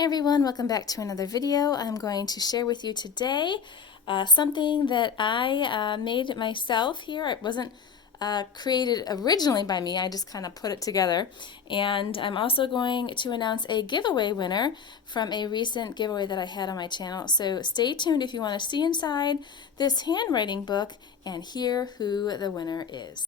Hey everyone, welcome back to another video. I'm going to share with you today something that I made myself here. It wasn't created originally by me, I just kind of put it together. And I'm also going to announce a giveaway winner from a recent giveaway that I had on my channel. So stay tuned if you want to see inside this handwriting book and hear who the winner is.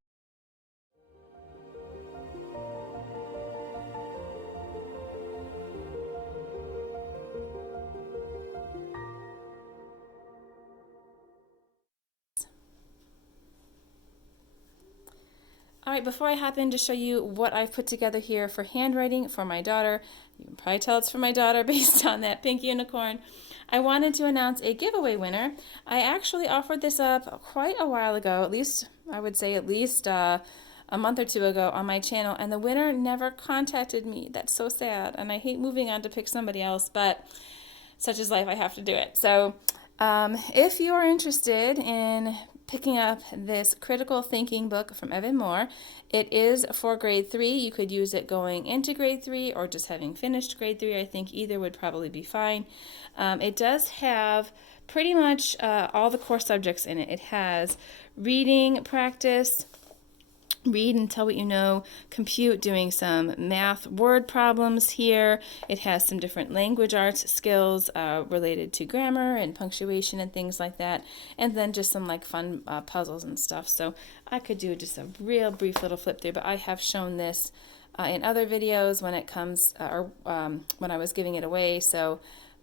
All right, before I hop in to show you what I've put together here for handwriting for my daughter, you can probably tell it's for my daughter based on that pink unicorn, I wanted to announce a giveaway winner. I actually offered this up quite a while ago, at least, I would say at least a month or two ago on my channel, and the winner never contacted me. That's so sad, and I hate moving on to pick somebody else, but such is life, I have to do it. So if you are interested in picking up this critical thinking book from Evan Moore, it is for grade 3. You could use it going into grade 3 or just having finished grade 3. I think either would probably be fine. It does have pretty much all the core subjects in it. It has reading practice, read and tell what you know, compute, doing some math word problems here. It has some different language arts skills related to grammar and punctuation and things like that, and then just some like fun puzzles and stuff. So I could do just a real brief little flip through, but I have shown this in other videos when it comes when I was giving it away, so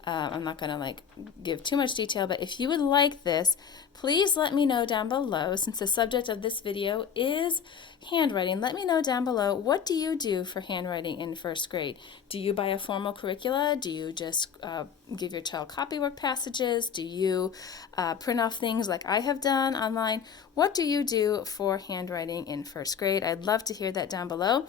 I'm not going to like give too much detail, but if you would like this, please let me know down below. Since the subject of this video is handwriting, let me know down below, what do you do for handwriting in first grade? Do you buy a formal curricula? Do you just give your child copywork passages? Do you print off things like I have done online? What do you do for handwriting in first grade? I'd love to hear that down below.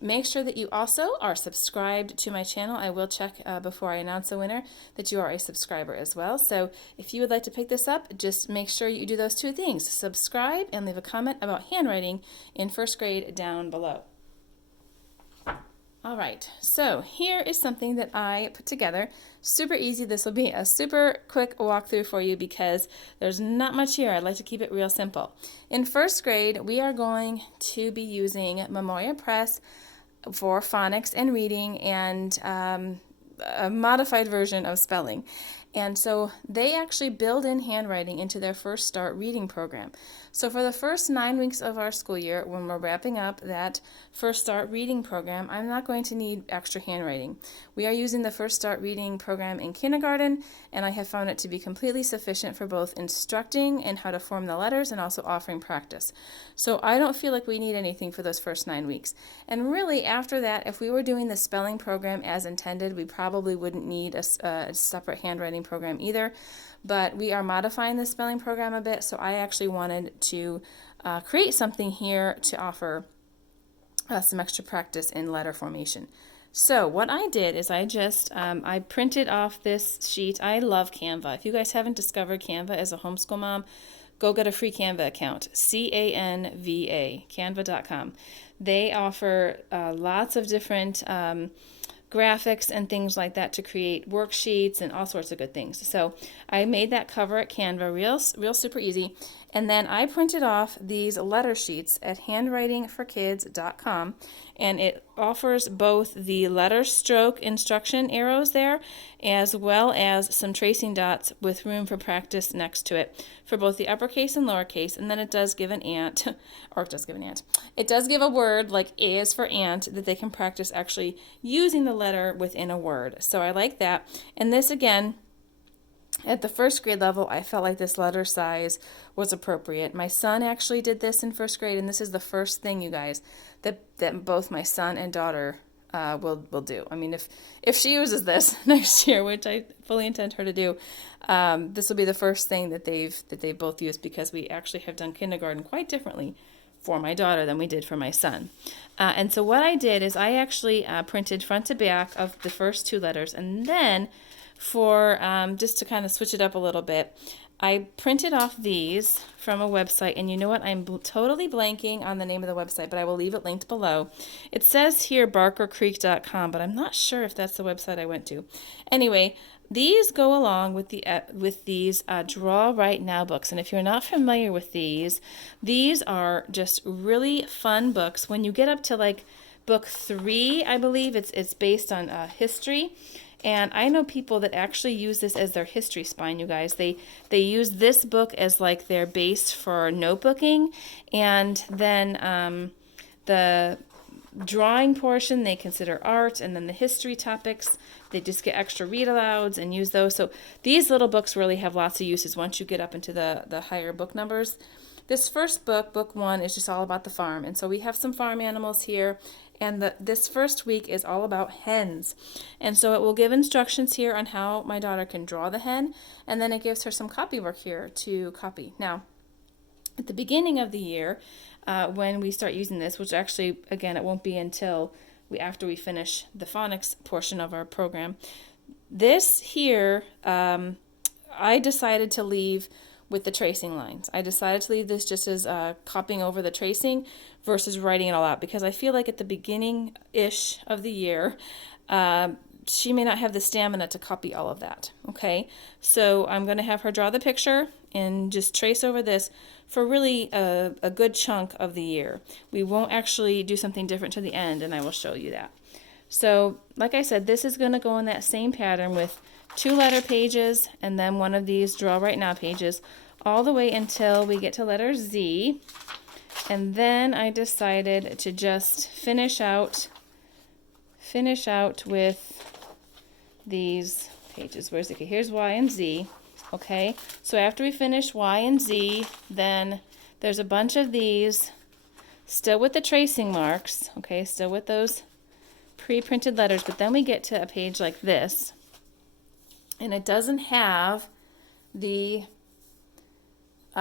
Make sure that you also are subscribed to my channel. I will check before I announce the winner that you are a subscriber as well. So if you would like to pick this up, just make sure you do those two things. Subscribe and leave a comment about handwriting in first grade down below. All right, so here is something that I put together. Super easy. This will be a super quick walkthrough for you because there's not much here. I'd like to keep it real simple. In first grade, we are going to be using Memoria Press for phonics and reading and a modified version of spelling. And so they actually build in handwriting into their First Start reading program. So for the first 9 weeks of our school year, when we're wrapping up that First Start reading program, I'm not going to need extra handwriting. We are using the First Start reading program in kindergarten, and I have found it to be completely sufficient for both instructing and how to form the letters and also offering practice. So I don't feel like we need anything for those first 9 weeks. And really, after that, if we were doing the spelling program as intended, we probably wouldn't need a separate handwriting program either. But we are modifying the spelling program a bit, so I actually wanted to create something here to offer some extra practice in letter formation. So what I did is I just I printed off this sheet. I love Canva. If you guys haven't discovered Canva as a homeschool mom, go get a free Canva account, Canva, canva.com. They offer lots of different graphics and things like that to create worksheets and all sorts of good things. So I made that cover at Canva, real super easy. And then I printed off these letter sheets at handwritingforkids.com, and it offers both the letter stroke instruction arrows there as well as some tracing dots with room for practice next to it for both the uppercase and lowercase. And then it does give an ant, or it does give an ant. It does give a word like A is for ant that they can practice actually using the letter within a word. So I like that. And this again, at the first grade level, I felt like this letter size was appropriate. My son actually did this in first grade, and this is the first thing, you guys, that both my son and daughter will do. I mean, if she uses this next year, which I fully intend her to do, this will be the first thing that they've both used, because we actually have done kindergarten quite differently for my daughter than we did for my son. And so what I did is I actually printed front to back of the first two letters, and then for just to kind of switch it up a little bit, I printed off these from a website, and you know what? I'm totally blanking on the name of the website, but I will leave it linked below. It says here barkercreek.com, but I'm not sure if that's the website I went to. Anyway, these go along with these Draw Right Now books, and if you're not familiar with these are just really fun books. When you get up to like book 3, I believe it's based on history. And I know people that actually use this as their history spine, you guys. They use this book as like their base for notebooking, and then the drawing portion they consider art, and then the history topics they just get extra read alouds and use those. So these little books really have lots of uses once you get up into the higher book numbers. This first book, book 1, is just all about the farm, and so we have some farm animals here. And this first week is all about hens. And so it will give instructions here on how my daughter can draw the hen, and then it gives her some copywork here to copy. Now, at the beginning of the year, when we start using this, which actually, again, it won't be until after we finish the phonics portion of our program, this here, I decided to leave with the tracing lines. I decided to leave this just as copying over the tracing versus writing it all out, because I feel like at the beginning-ish of the year, she may not have the stamina to copy all of that, okay? So I'm going to have her draw the picture and just trace over this for really a good chunk of the year. We won't actually do something different to the end, and I will show you that. So, like I said, this is going to go in that same pattern with 2 letter pages and then one of these Draw Right Now pages, all the way until we get to letter Z. And then I decided to just finish out with these pages. Where's it? Okay, here's Y and Z. Okay, so after we finish Y and Z, then there's a bunch of these, still with the tracing marks, okay, still with those pre-printed letters, but then we get to a page like this, and it doesn't have the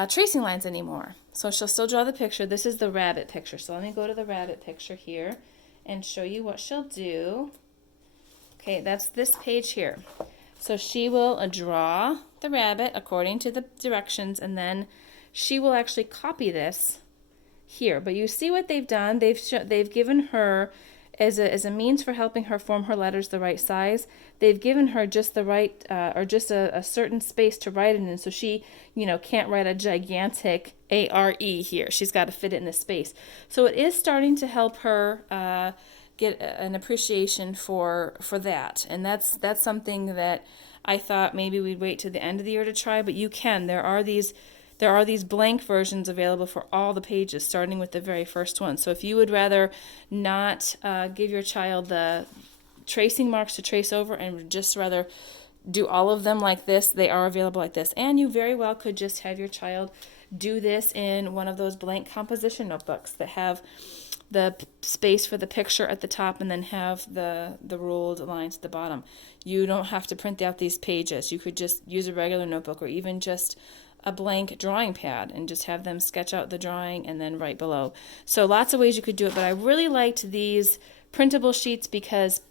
tracing lines anymore. So she'll still draw the picture. This is the rabbit picture. So let me go to the rabbit picture here and show you what she'll do. Okay, that's this page here. So she will draw the rabbit according to the directions, and then she will actually copy this here. But you see what they've done? They've given her, as a means for helping her form her letters the right size, they've given her just the right, or just a certain space to write it in, so she, can't write a gigantic A-R-E here. She's got to fit it in this space. So it is starting to help her get an appreciation for that, and that's something that I thought maybe we'd wait to the end of the year to try, but you can. There are these blank versions available for all the pages, starting with the very first one. So if you would rather not give your child the tracing marks to trace over and would just rather do all of them like this, they are available like this. And you very well could just have your child do this in one of those blank composition notebooks that have the space for the picture at the top and then have the ruled lines at the bottom. You don't have to print out these pages. You could just use a regular notebook or even just a blank drawing pad and just have them sketch out the drawing and then write below. So lots of ways you could do it, but I really liked these printable sheets because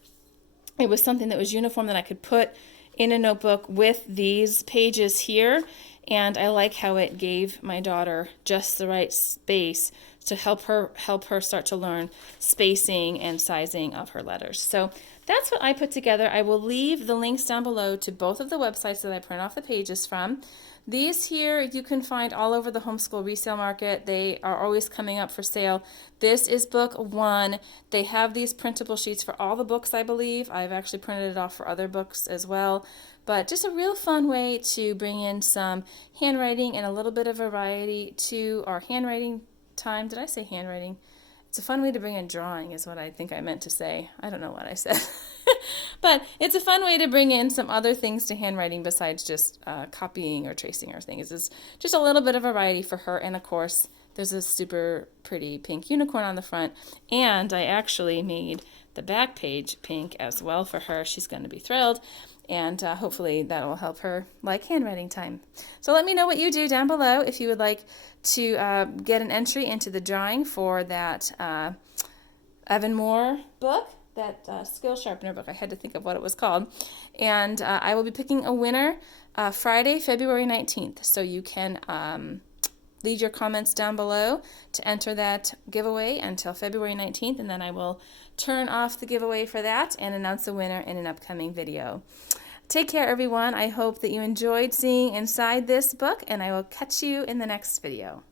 it was something that was uniform that I could put in a notebook with these pages here, and I like how it gave my daughter just the right space to help her start to learn spacing and sizing of her letters. So that's what I put together. I will leave the links down below to both of the websites that I print off the pages from. These here you can find all over the homeschool resale market. They are always coming up for sale. This is book 1. They have these printable sheets for all the books, I believe. I've actually printed it off for other books as well. But just a real fun way to bring in some handwriting and a little bit of variety to our handwriting time. Did I say handwriting? It's a fun way to bring in drawing is what I think I meant to say. I don't know what I said. But it's a fun way to bring in some other things to handwriting besides just copying or tracing or things. It's just a little bit of variety for her. And of course, there's a super pretty pink unicorn on the front. And I actually made the back page pink as well for her. She's going to be thrilled. And hopefully that will help her like handwriting time. So let me know what you do down below if you would like to get an entry into the drawing for that Evan Moore book that skill sharpener book. I had to think of what it was called. And I will be picking a winner Friday, February 19th. So you can leave your comments down below to enter that giveaway until February 19th, and then I will turn off the giveaway for that and announce the winner in an upcoming video. Take care, everyone. I hope that you enjoyed seeing inside this book, and I will catch you in the next video.